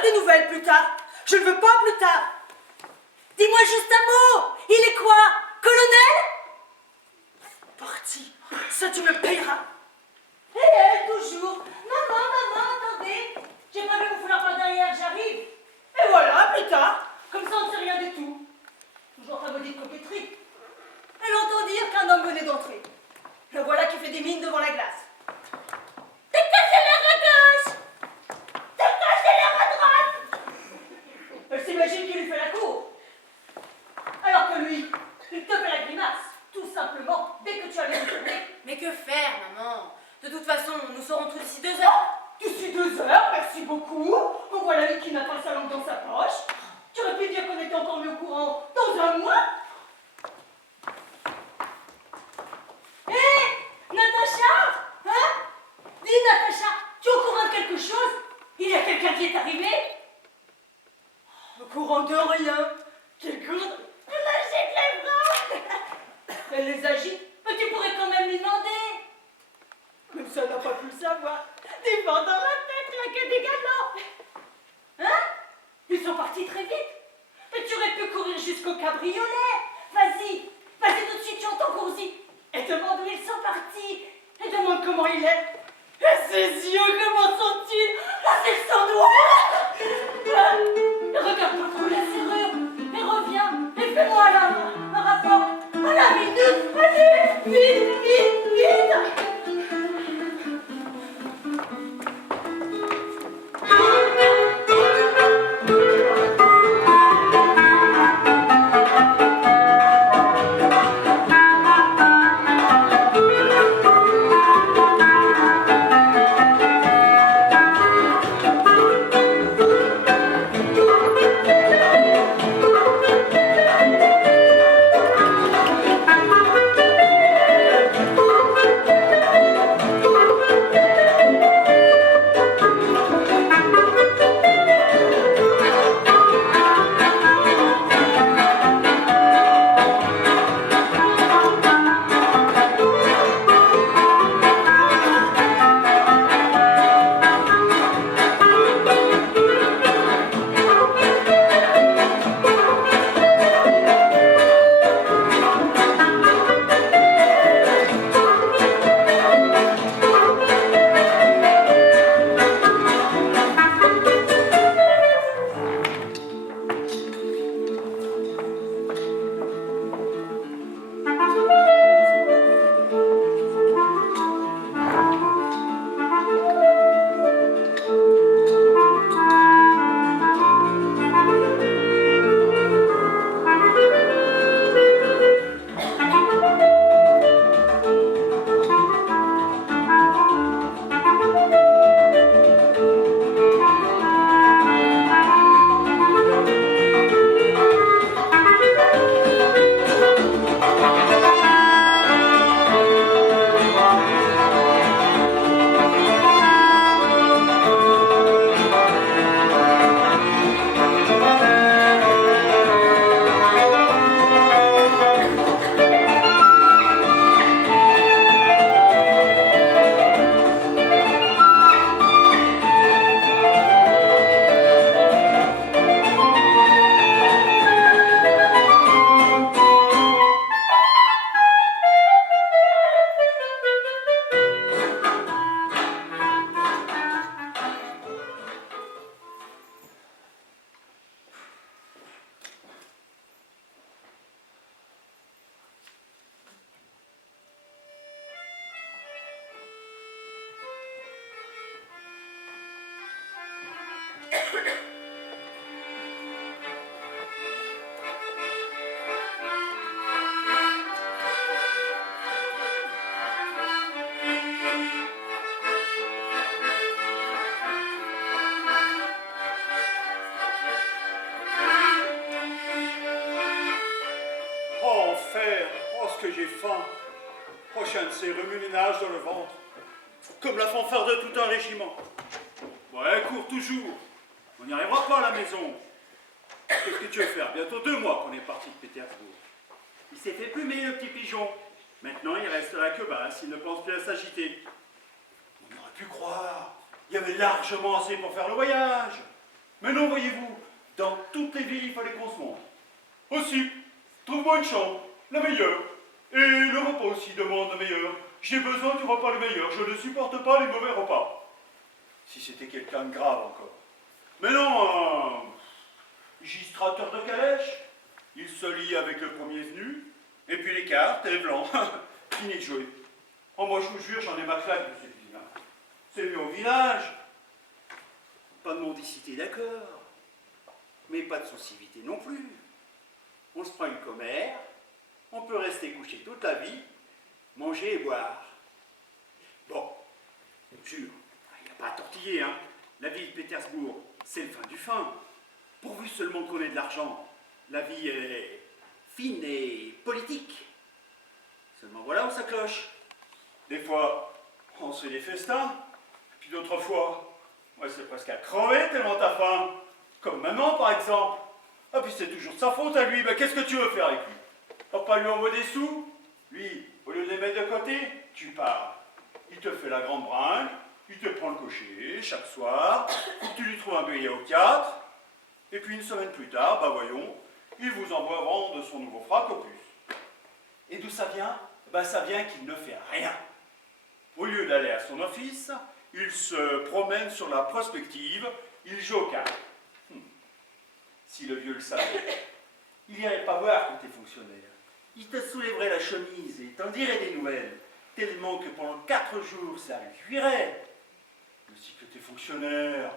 pas des nouvelles plus tard. Je ne veux pas plus tard. Dis-moi juste un mot. Il est quoi? Colonel? Parti. Ça, tu me payeras. Et elle, toujours. Maman, maman, attendez. J'ai pas vu vous fouler par derrière, j'arrive. Et voilà, plus tard. Comme ça, on ne sait rien du tout. Toujours ta maudite coquetterie. Elle entend dire qu'un homme venait d'entrer. Le voilà qui fait des mines devant la glace. Dégagez-l'air à gauche! Dégagez-l'air à droite! Elle s'imagine qu'il lui fait la cour. Alors que lui, il te fait la grimace. Tout simplement, dès que tu as les retourner. Mais que faire, maman? De toute façon, nous serons tous d'ici 2 heures. D'ici 2 heures, merci beaucoup. En voilà une qui n'a pas sa langue dans sa poche. Tu aurais pu dire qu'on était encore mieux au courant dans un mois. Hé, Natacha, hein? Dis, Natacha, tu es au courant de quelque chose? Il y a quelqu'un qui est arrivé? Au courant de rien. Quelle gourde. Elle agite les bras. Elle les agite, mais tu pourrais quand même lui demander. Même ça n'a pas pu le savoir. Des vents dans la tête, là, que des galants. Hein? Ils sont partis très vite. Mais tu aurais pu courir jusqu'au cabriolet. Vas-y, vas-y tout de suite, tu entends Coursi. Et demande où ils sont partis. Et demande comment il est. Et ses yeux, comment sont-ils? Là, c'est son noir. Regarde pas trop la serrure. Et reviens. Et fais-moi là un rapport. À la minute. Allez, vite, vite, vite. que j'ai faim. Prochain de ces remue-ménages dans le ventre. Comme la fanfare de tout un régiment. Ouais, cours toujours. On n'y arrivera pas à la maison. Qu'est-ce que tu veux faire? Bientôt 2 mois qu'on est parti de Pétersbourg. Il s'est fait plumer, le petit pigeon. Maintenant, il reste là que basse. Il ne pense plus à s'agiter. On aurait pu croire. Il y avait largement assez pour faire le voyage. Mais non, voyez-vous, dans toutes les villes, il fallait qu'on se montre. Aussi, trouve-moi une chambre, la meilleure. Et le repas aussi demande le meilleur. J'ai besoin du repas le meilleur. Je ne supporte pas les mauvais repas. Si c'était quelqu'un de grave encore. Mais non, un magistrateur de calèche. Il se lie avec le premier venu. Et puis les cartes, et blanc. Fini de jouer. Oh, moi, je vous jure, j'en ai ma claque de cette vie. C'est mieux au village. Pas de mendicité, d'accord. Mais pas de société non plus. On se prend une commère. On peut rester couché toute la vie, manger et boire. Bon, jure, il n'y a pas à tortiller, hein. La vie de Pétersbourg, c'est le fin du fin. Pourvu seulement qu'on ait de l'argent, la vie est fine et politique. Seulement voilà où ça cloche. Des fois, on se fait des festins, puis d'autres fois, ouais, c'est presque à crever tellement t'as faim. Comme maman, par exemple. Ah, puis c'est toujours de sa faute à lui, ben qu'est-ce que tu veux faire avec lui? Papa lui envoie des sous, lui, au lieu de les mettre de côté, tu pars. Il te fait la grande bringue, il te prend le cocher chaque soir, faut que tu lui trouves un billet au 4, et puis une semaine plus tard, bah voyons, il vous envoie vendre son nouveau frac au plus. Et d'où ça vient? Ben ça vient qu'il ne fait rien. Au lieu d'aller à son office, il se promène sur la prospective, il joue aux cartes. Si le vieux le savait, il n'irait pas voir quand t'es fonctionnaire. Il te soulèverait la chemise et t'en dirait des nouvelles, tellement que pendant 4 jours, ça lui cuirait. Mais si que t'es fonctionnaire,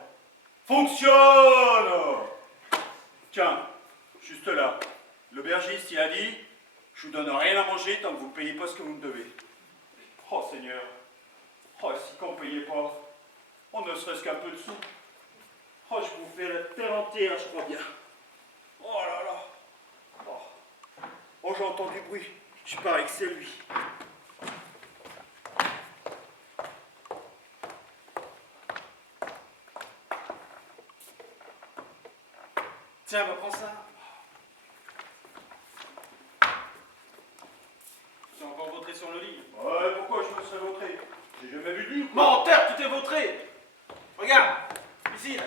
fonctionne! Tiens, juste là, l'aubergiste, il a dit, je vous donne rien à manger tant que vous ne payez pas ce que vous me devez. Oh Seigneur, oh si qu'on ne payait pas, on ne serait-ce qu'un peu de sous. Oh, je vous fais la terre entière, je crois bien. Oh là là. Oh, j'entends du bruit. Je parie que c'est lui. Tiens, bah prends ça. Tu es encore vautré sur le lit. Ouais, pourquoi je me serais vautré? J'ai jamais vu de lui. Menteur, tu t'es vautré. Regarde, ici, là.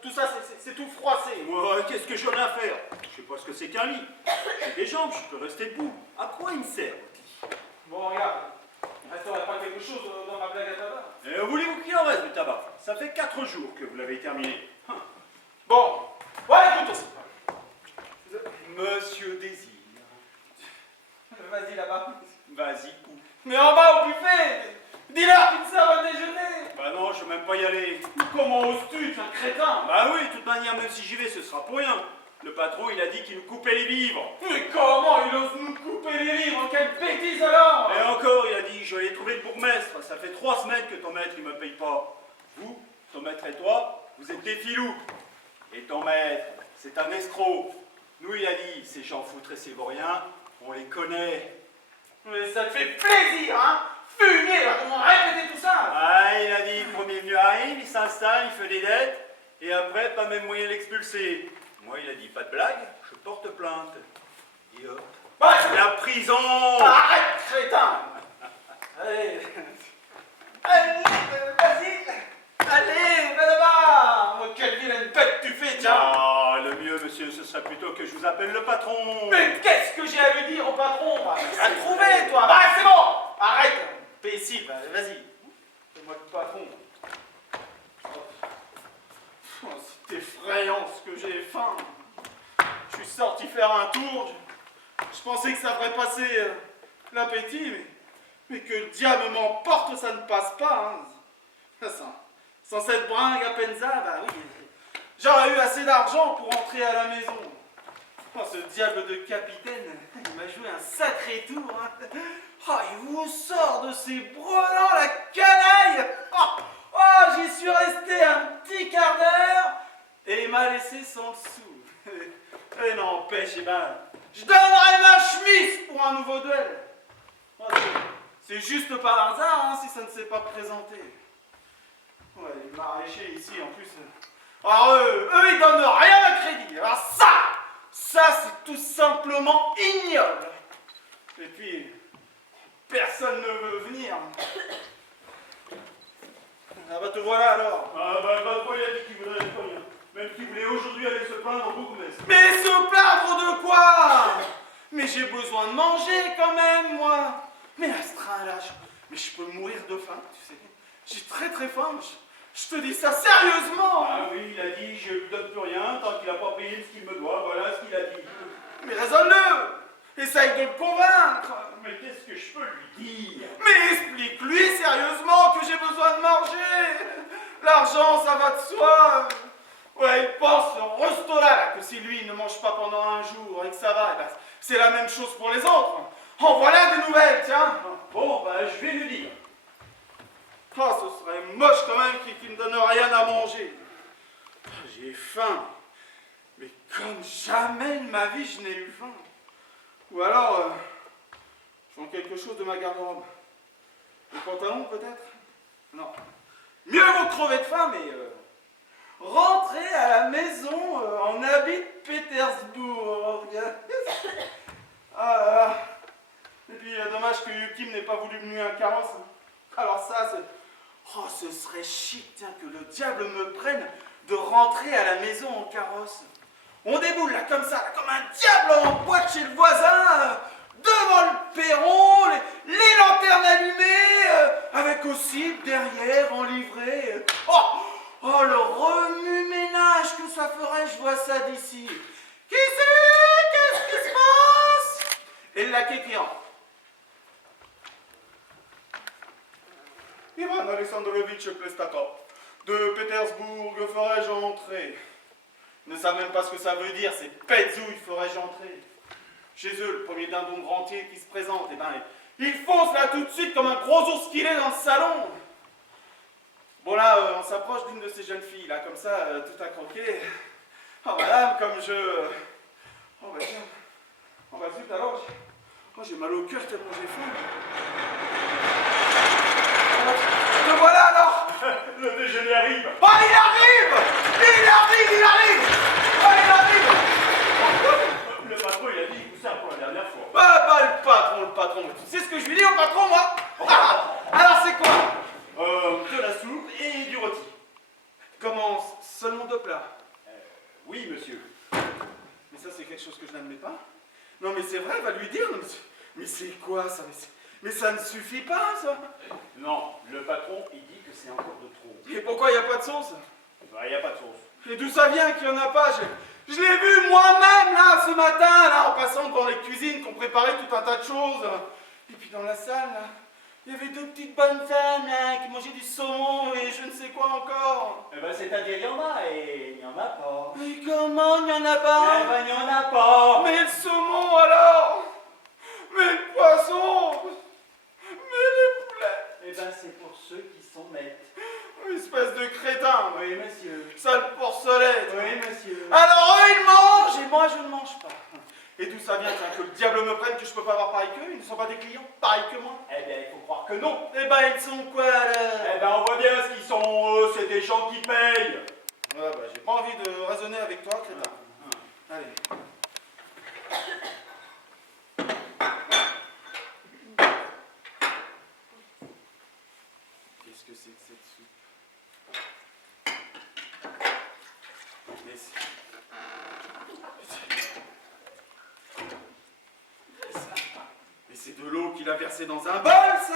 Tout ça, c'est tout froissé. Ouais, qu'est-ce que j'en ai à faire? Je sais pas ce que c'est qu'un lit. J'ai des jambes, je peux rester debout. À quoi il me sert? Bon, regarde. Il resterait pas quelque chose dans ma blague à tabac. Et voulez-vous qu'il en reste du tabac? Ça fait 4 jours que vous l'avez terminé. Bon, ouais, écoute aussi. Monsieur Désir. Vas-y là-bas. Vas-y, où? Mais en bas au buffet. Dis-leur qu'ils me servent à déjeuner. Bah non, je veux même pas y aller. Comment oses-tu, tu es un crétin? Bah oui, de toute manière, même si j'y vais, ce sera pour rien. Le patron, il a dit qu'il nous coupait les vivres. Mais comment il ose nous couper les livres? Quelle bêtise alors! Et encore, il a dit, je vais aller trouver le bourgmestre. Ça fait 3 semaines que ton maître, il me paye pas. Vous, ton maître et toi, vous êtes des filous. Et ton maître, c'est un escroc. Nous, il a dit, ces gens foutrés sévoriens, on les connaît. Mais ça te fait plaisir, hein? Fumier, là, comment répéter tout ça? Ah, il a dit, le premier venu arrive, il s'installe, il fait des dettes, et après, pas même moyen de l'expulser. Moi, il a dit, pas de blague, je porte plainte. Et hop, Bah, la prison! arrête, crétin! Allez, allez, vas-y! Allez, va là-bas! Oh, quelle vilaine bête tu fais, tiens! Ah, le mieux, monsieur, ce serait plutôt que je vous appelle le patron. Mais qu'est-ce que j'ai à lui dire au patron? Bah, tu vas le trouver, toi! Bah, c'est bon! Arrête! Imbécile, vas-y! Fais-moi le patron! Oh, c'est effrayant ce que j'ai faim! Je suis sorti faire un tour, je pensais que ça ferait passer l'appétit, mais que le diable m'emporte, ça ne passe pas. Hein. Sans cette bringue à Penza, bah oui, j'aurais eu assez d'argent pour entrer à la maison. Oh, ce diable de capitaine, il m'a joué un sacré tour. Hein. Oh, il vous sort de ses brelans, la canaille. Oh, j'y suis resté un petit quart d'heure et il m'a laissé sans le sou. Et n'empêche, eh ben, je donnerais ma chemise pour un nouveau duel. Oh, c'est juste par hasard hein, si ça ne s'est pas présenté. Ouais, les maraîchers ici en plus. Alors eux ils donnent rien à crédit. Alors ça c'est tout simplement ignoble. Et puis, personne ne veut venir. Ah bah te voilà alors. Ah bah, le patron, il a dit qu'il voudrait pas rien. Mais Mais se plaindre de quoi? Mais j'ai besoin de manger quand même, moi. Mais astreint, là, mais je peux mourir de faim, tu sais. J'ai très très faim. Je te dis ça sérieusement. Ah oui, il a dit, je lui donne plus rien tant qu'il n'a pas payé ce qu'il me doit. Voilà ce qu'il a dit. Mais raisonne-le. Essaye de le convaincre. Mais qu'est-ce que je peux lui dire? Mais explique-lui sérieusement que j'ai besoin de manger. L'argent, ça va de soi. Ouais, il pense, ce resto-là, que si lui ne mange pas pendant un jour et que ça va, eh ben, c'est la même chose pour les autres. En voilà des nouvelles, tiens. Bon, bah, je vais lui dire. Oh, ce serait moche quand même qu'il ne donne rien à manger. J'ai faim. Mais comme jamais de ma vie, je n'ai eu faim. Ou alors, je prends quelque chose de ma garde-robe. Le pantalon, peut-être? Non. Mieux vaut crever de faim, mais rentrer à la maison en habit de Pétersbourg. Ah là là. Et puis, dommage que Yukim n'ait pas voulu me louer un carrosse. Alors ça, c'est... Oh, ce serait chic, tiens, que le diable me prenne de rentrer à la maison en carrosse. On déboule là, comme ça, là, comme un diable en boîte chez le voisin, devant le perron, les lanternes allumées, avec aussi derrière, en livrée. Oh, le remue-ménage que ça ferait, je vois ça d'ici. Qui c'est? Qu'est-ce qui se passe? Et le laquais qui entre. Ivan Alexandrovitch Plestatov, de Pétersbourg, ferais-je entrer? Ils ne savent même pas ce que ça veut dire, c'est Petzouille, ferais-je entrer? Chez eux, le premier dindon rentier qui se présente, eh ben, il fonce là tout de suite comme un gros ours qu'il est dans le salon. Bon là, on s'approche d'une de ces jeunes filles, là, comme ça, tout à croquer. Oh madame, comme je... Oh bah tiens, oh bah zut alors, j'ai mal au cœur tellement j'ai faim. Te voilà alors. Le déjeuner arrive. Oh, il arrive. Oh, il arrive. Le patron, il a dit tout ça pour la dernière fois. Bah, le patron. Tu sais ce que je lui dis au patron, moi? Alors, c'est quoi? De la soupe et du rôti. Comment? Seulement 2 plats? Oui, monsieur. Mais ça, c'est quelque chose que je n'admets pas. Non, mais c'est vrai, va lui dire. Mais c'est quoi, ça? Mais ça ne suffit pas, ça. Non, le patron, il dit que c'est encore de trop. Et pourquoi il n'y a pas de sauce? Bah, il n'y a pas de sauce. Et d'où ça vient qu'il n'y en a pas? Je l'ai vu moi-même, là, ce matin, là, en passant dans les cuisines, qu'on préparait tout un tas de choses. Et puis dans la salle, là, il y avait 2 petites bonnes femmes, là, qui mangeaient du saumon et je ne sais quoi encore. Eh ben, c'est-à-dire, il y en a et il n'y en a pas. Mais comment il n'y en a pas? Eh ben, il n'y en a pas. Mais le saumon, alors? Mais le poisson? Mais les poulets? Eh ben, c'est pour ceux qui s'en mettent. Espèce de crétin. Oui, monsieur. Sale porcelette. Oui, monsieur. Alors eux, ils mangent et moi, je ne mange pas. Et d'où ça vient, tiens, que le diable me prenne, que je peux pas avoir pareil qu'eux? Ils ne sont pas des clients pareils que moi? Eh bien, il faut croire que non. Eh ben, ils sont quoi, là? Eh ben, on voit bien ce qu'ils sont. C'est des gens qui payent. Ouais, bah, j'ai pas envie de raisonner avec toi, crétin. Allez. Qu'est-ce que c'est que cette soupe? Mais c'est de l'eau qu'il a versée dans un bol, ça.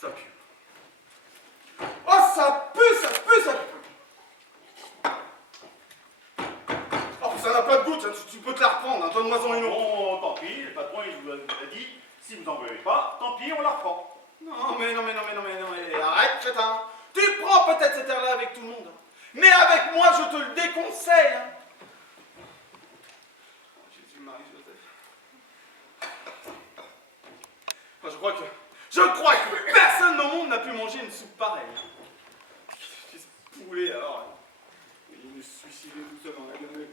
Ça pue. Oh, ça pue. Oh, ça n'a pas de goût, tu peux te la reprendre, hein. Donne-moi-en une autre. Bon, tant pis, le patron, il vous a dit, si vous n'en voulez pas, tant pis, on la reprend. Non, mais arrête, crétin. Tu prends peut-être cet air-là avec tout le monde. Mais avec moi, je te le déconseille. Hein. Jésus, Marie, Joseph. Enfin, je crois que personne au monde n'a pu manger une soupe pareille. Qu'est-ce que poulet, alors? Il me suicidait tout seul dans la gamelle.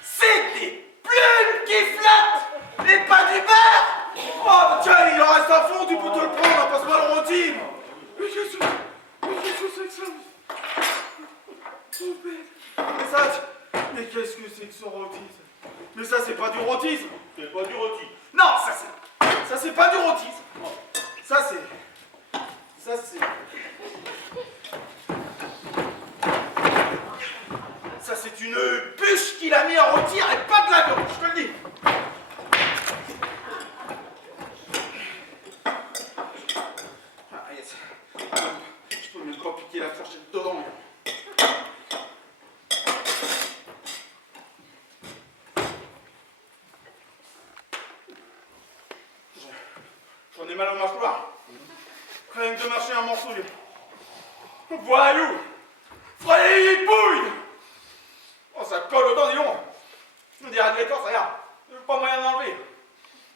C'est des plumes qui flottent et pas du beurre. Oh, tiens, il en reste plafond, tu peux te le prendre, hein, passe-moi le rôti. Mais qu'est-ce que c'est que ça? Oh, merde. Mais qu'est-ce que c'est que ce rôti? Mais ça, c'est pas du rôtisme. C'est pas du rôti. Non, ça c'est pas du rôtisme. Ça c'est une bûche qu'il a mis à rôtir et pas de la viande, je te le dis. Ah, yes. Je peux même pas piquer la fourchette dedans. J'en ai mal au mâchoire. Rien que de marcher un morceau. Voyou! Frayez pouille! Oh, ça colle aux dents, dis donc. On dirait de l'écorce, regarde. Pas moyen d'enlever.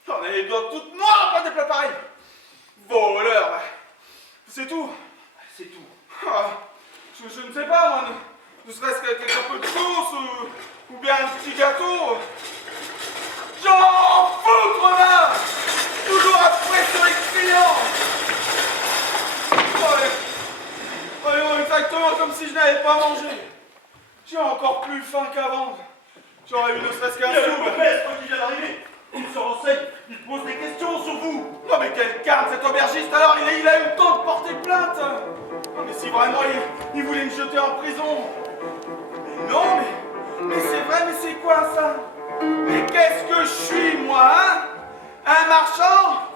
On a les doigts toutes noirs, pas des plats pareils. Voleur. C'est tout. C'est tout. Ah, je ne sais pas, moi. Ne serait-ce qu'avec un peu de sauce ou bien un petit gâteau. J'en foutre là! Toujours après sur les clients! Ouais, exactement comme si je n'avais pas mangé. J'ai encore plus faim qu'avant. J'aurais eu ne serait-ce qu'un Il y a le sou. bourgmestre qui vient d'arriver. Il se renseigne, il pose des questions sur vous. Non mais quel carne cet aubergiste alors, il a eu le temps de porter plainte. Non mais si vraiment il voulait me jeter en prison. Mais non, mais c'est vrai, mais c'est quoi ça? Mais qu'est-ce que je suis moi, hein? Un marchand?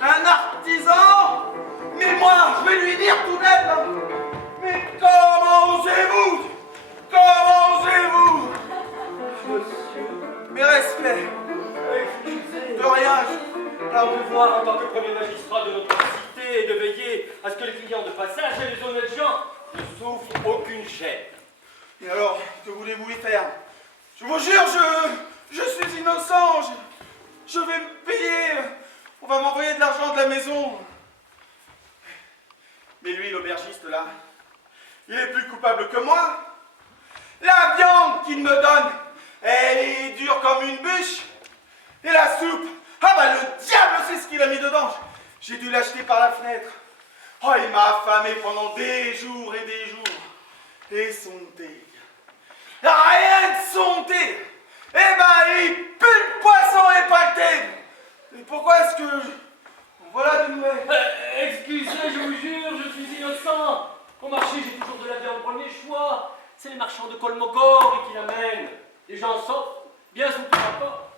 Un artisan? Mais moi, je vais lui dire tout net, hein. Mais comment osez-vous? Comment osez-vous? Monsieur, Mes respects. excusez. De rien. Par devoir en tant que premier magistrat de notre cité et de veiller à ce que les clients de passage et les honnêtes gens ne souffrent aucune gêne. Et alors, que voulez-vous y faire? Je vous jure, je suis innocent. Je vais me payer. On va m'envoyer de l'argent de la maison. Mais lui, l'aubergiste, là, il est plus coupable que moi. La viande qu'il me donne, elle est dure comme une bûche. Et la soupe, ah bah le diable sait ce qu'il a mis dedans. J'ai dû l'acheter par la fenêtre. Oh, il m'a affamé pendant des jours et des jours. Et son thé. Rien de son thé. Eh ben, il pue le poisson et pas le thé. Et pourquoi est-ce que... Voilà de nouvelles. Excusez, je vous jure, je suis innocent. Au marché, j'ai toujours de la viande premier choix. C'est les marchands de Kolmogor qui l'amènent. Les gens s'offrent, bien sous tout rapport.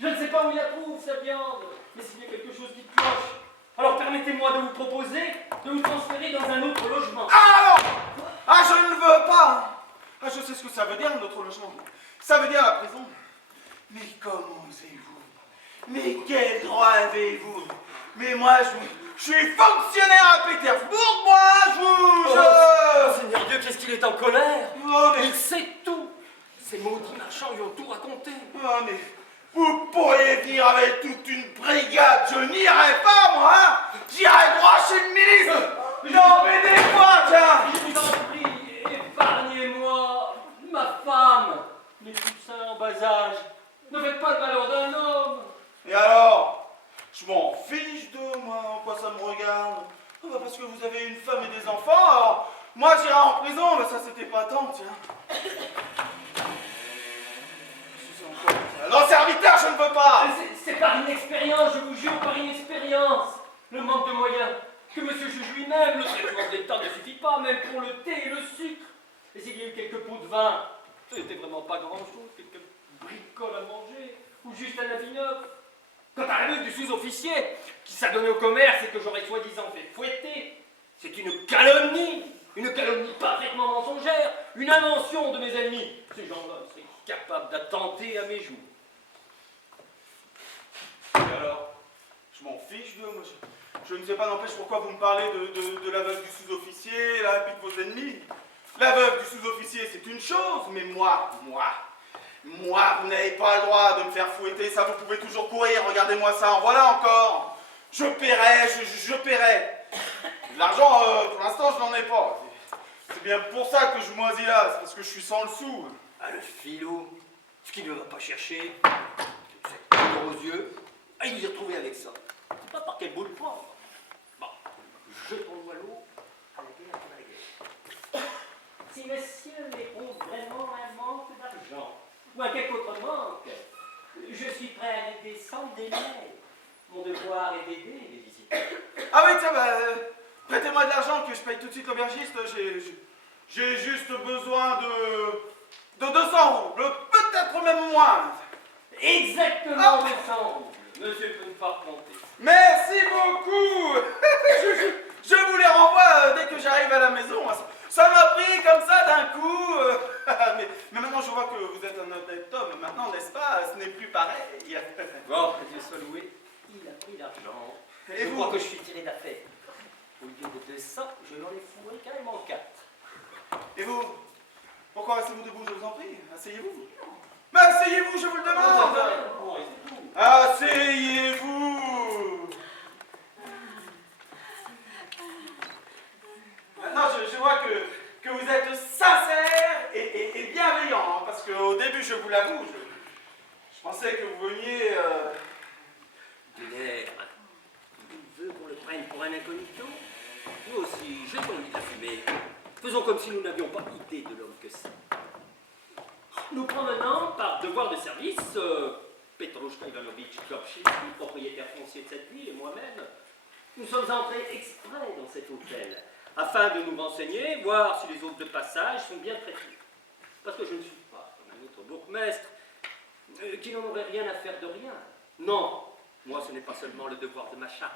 Je ne sais pas où il la trouve, sa viande, mais s'il y a quelque chose qui cloche, alors permettez-moi de vous proposer de vous transférer dans un autre logement. Ah non! Ah, je ne veux pas. Ah, je sais ce que ça veut dire, notre logement. Ça veut dire la prison. Mais comment osez-vous? Mais quel droit avez-vous? Mais moi, je suis fonctionnaire à Pétersbourg, moi, Oh, Seigneur Dieu, qu'est-ce qu'il est en colère! Oh, mais... Il sait tout! Ces maudits marchands lui ont tout raconté. Oh, mais... Vous pourriez venir avec toute une brigade, je n'irai pas, moi, hein. J'irai droit chez le ministre. J'en mets des fois, tiens. Je vous en prie, épargnez-moi, ma femme, mes poussins en bas âge. Ne faites pas le malheur d'un homme. Et alors? Je m'en fiche de moi, en quoi ça me regarde? Oh, bah parce que vous avez une femme et des enfants, alors moi j'irai en prison, mais ça c'était pas tant, tiens. Non, serviteur, je ne veux pas. C'est par inexpérience, je vous jure, par inexpérience. Le manque de moyens, que monsieur juge lui-même, le traitement de l'État ne suffit pas, même pour le thé et le sucre. Et s'il y a eu quelques pots de vin, ce n'était vraiment pas grand-chose, quelques bricoles à manger, ou juste un habit neuf. Quant à la vue du sous-officier, qui s'adonnait au commerce et que j'aurais soi-disant fait fouetter, c'est une calomnie parfaitement mensongère, une invention de mes ennemis. Ces gens-là seraient capables d'attenter à mes jours. Et alors? Je m'en fiche de moi. Je ne sais pas, n'empêche pourquoi vous me parlez de la veuve du sous-officier, là, et puis de vos ennemis. La veuve du sous-officier, c'est une chose, mais moi, vous n'avez pas le droit de me faire fouetter, ça, vous pouvez toujours courir, regardez-moi ça, en voilà encore. Je paierai, je paierai. De l'argent, pour l'instant, je n'en ai pas. C'est bien pour ça que je moisis là, c'est parce que je suis sans le sou. Ah, le filou, ce qu'il ne va pas chercher, cette couleur aux yeux, ah, il vous est retrouvé avec ça. C'est pas par par quel bout le prendre. Bon, jetons-nous à l'eau, à la guerre, à la guerre. Si messieurs éprouvent vraiment un manque d'argent, ou un quelque autre manque, je suis prêt à les descendre des mails. Mon devoir est d'aider les visiteurs. Ah oui, tiens, prêtez-moi de l'argent que je paye tout de suite l'aubergiste. J'ai juste besoin de 200 roubles, peut-être même moins. Exactement, me semble. Monsieur peut ne pas compter. Merci beaucoup. Je vous les renvoie dès que j'arrive à la maison. Ça m'a pris comme ça d'un coup. Mais maintenant, je vois que vous êtes un honnête homme. Maintenant, n'est-ce pas? Ce n'est plus pareil. Bon, que Dieu soit loué, il a pris l'argent. Et Je vous? crois que je suis tiré d'affaire. Au lieu de 200, je l'en ai fourré carrément 4. Et vous? Pourquoi restez-vous debout, je vous en prie? Asseyez-vous. Mais asseyez-vous, je vous le demande. Bon, et c'est tout. Asseyez-vous. Maintenant, je vois que vous êtes sincère et bienveillant, hein, parce qu'au début, je vous l'avoue, je pensais que vous veniez... De l'air. Il veut qu'on le prenne pour un incognito. Nous aussi, jetons-lui de la fumée. Faisons comme si nous n'avions pas idée de l'homme que c'est. Nous promenons par devoir de service Petrouchka Ivanovitch Klopchinski, propriétaire foncier de cette ville, et moi-même. Nous sommes entrés exprès dans cet hôtel, afin de nous renseigner, voir si les hôtes de passage sont bien traités. Parce que je ne suis pas comme un autre bourgmestre qui n'en aurait rien à faire de rien. Non, moi ce n'est pas seulement le devoir de ma charge,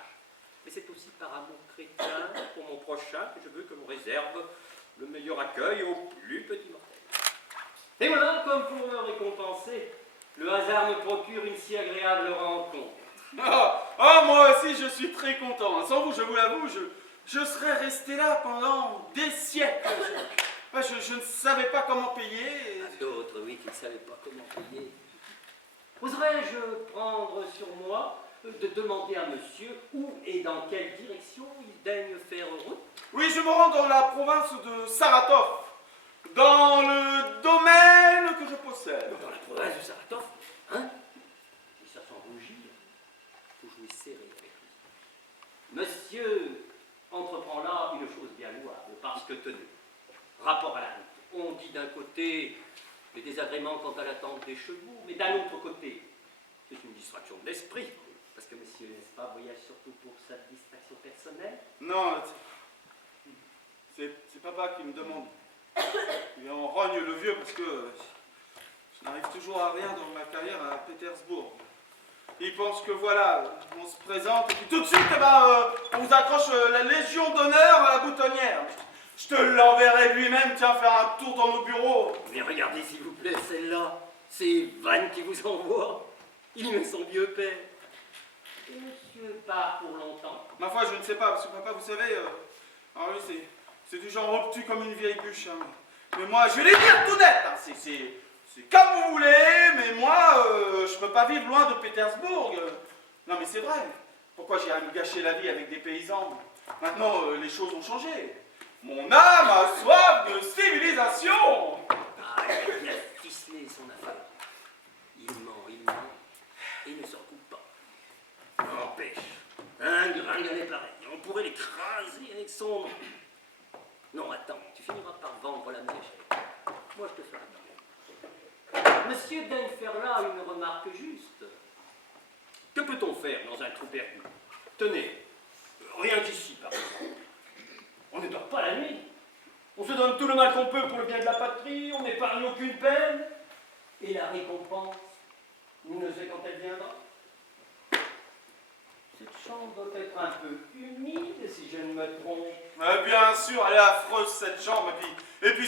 mais c'est aussi par amour chrétien pour mon prochain que je veux que l'on réserve le meilleur accueil au plus petit mortel. Et voilà, comme pour me récompenser, le hasard me procure une si agréable rencontre. Moi aussi, je suis très content. Sans vous, je vous l'avoue, je serais resté là pendant des siècles. Je ne savais pas comment payer. D'autres, oui, qui ne savaient pas comment payer. Oserais-je prendre sur moi de demander à monsieur où et dans quelle direction il daigne faire route? Oui, je me rends dans la province de Saratov, dans le domaine que je possède. Dans la province de Saratov, hein? Et ça sent rougir. Faut jouer serré avec lui. Monsieur entreprend là une chose bien louable, parce que tenez, rapport à la route. On dit d'un côté les désagréments quant à l'attente des chevaux, mais d'un autre côté, c'est une distraction de l'esprit. Parce que monsieur, n'est-ce pas, voyage surtout pour sa distraction personnelle? Non, c'est papa qui me demande. Et on rogne le vieux parce que je n'arrive toujours à rien dans ma carrière à Pétersbourg. Il pense que voilà, on se présente et puis tout de suite, on vous accroche la Légion d'honneur à la boutonnière. Je te l'enverrai lui-même, tiens, faire un tour dans nos bureaux. Mais regardez s'il vous plaît, celle-là, c'est Van qui vous envoie. Il met son vieux père. Et monsieur part pour longtemps? Ma foi, je ne sais pas, parce que papa, vous savez, alors oui, c'est du genre obtus comme une vieille bûche. Hein. Mais moi, je vais les dire tout net, hein, c'est comme vous voulez, mais moi, je peux pas vivre loin de Pétersbourg. Non, mais c'est vrai. Pourquoi j'irais me gâcher la vie avec des paysans? Maintenant, les choses ont changé. Mon âme a soif de civilisation. Ah, il a ficelé son affaire. Il ment, et il ne s'en coupe pas. N'empêche, un gringalet pareil, on pourrait l'écraser avec son nom. Non, attends, tu finiras par vendre la mèche. Moi, je te ferai pas. Monsieur daigne faire là une remarque juste. Que peut-on faire dans un trou perdu? Tenez, rien qu'ici, par exemple. On ne dort pas la nuit. On se donne tout le mal qu'on peut pour le bien de la patrie, on n'épargne aucune peine. Et la récompense, nous ne sait quand elle viendra. Cette chambre doit être un peu humide, si je ne me trompe. Bien sûr, elle est affreuse cette chambre, et puis